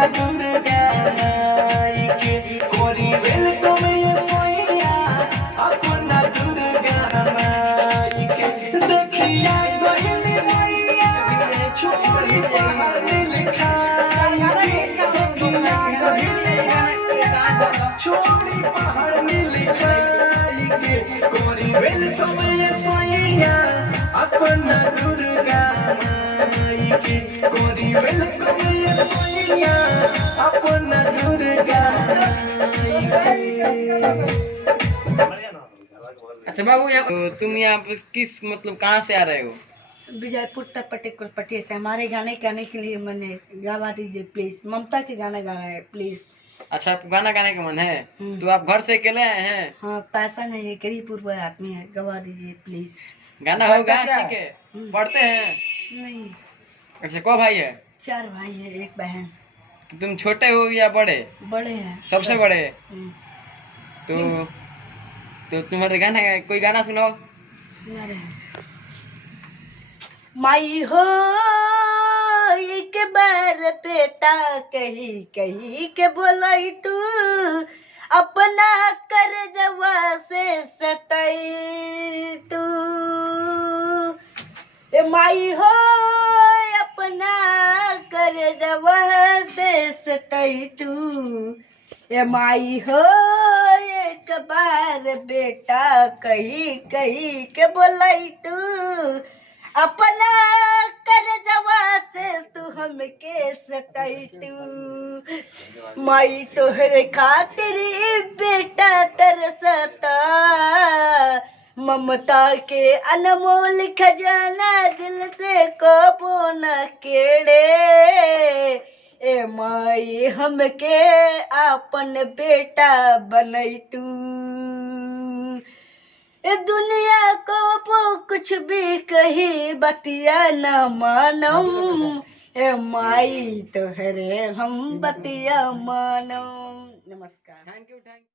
अपना दुर्गा माई के कोरी वेलकम ये सोइया अपना दुर्गा माई के देखिया गइली मैया छोड़ी पहाड़ लिखाई छोड़ी पहाड़ लिखाई के कोरी वेलकम ये सोइया अपना दुर्गा माई के कोरी वेलकम ये सोइया अपना दुर्गा माई के। अच्छा बाबू, तुम यहाँ किस मतलब कहाँ से आ रहे हो? विजयपुर पट्टी से। हमारे गाने गाने के लिए मैंने गावा दीजिए प्लीज। ममता के गाना गाना है प्लीज। अच्छा, आपको गाना गाने का मन है तो आप घर से अकेले आए हैं? हाँ, पैसा नहीं है, गरीब पूर्व आदमी है, गवा दीजिए प्लीज। गाना होगा, ठीक है। पढ़ते हैं? नहीं। अच्छा, को भाई है? 4 भाई है, 1 बहन। तो तुम छोटे हो या बड़े? बड़े हैं। सबसे बड़े? तो तुम्हारे गाना, कोई गाना सुनाओ। माई हो एक बार बेटा कही कही के बोलाई तू अपना कर जवा से सताई तू। ए माई हो अपना कर जवा से सताई तू। ए माई हो एक बार बेटा कही कही के बोलाई तू अपना कर जवा से तू हमके सताई तू। माई तोहरे खातिर बेटा तरसता ममता के अनमोल खजाना दिल से कबो न केड़े। ए माई हमके आपन बेटा बनई तू। ए दुनिया को वो कुछ भी कही बतिया न मानम। ए माई तोहरे हम बतिया मानम। नमस्कार। Thank you.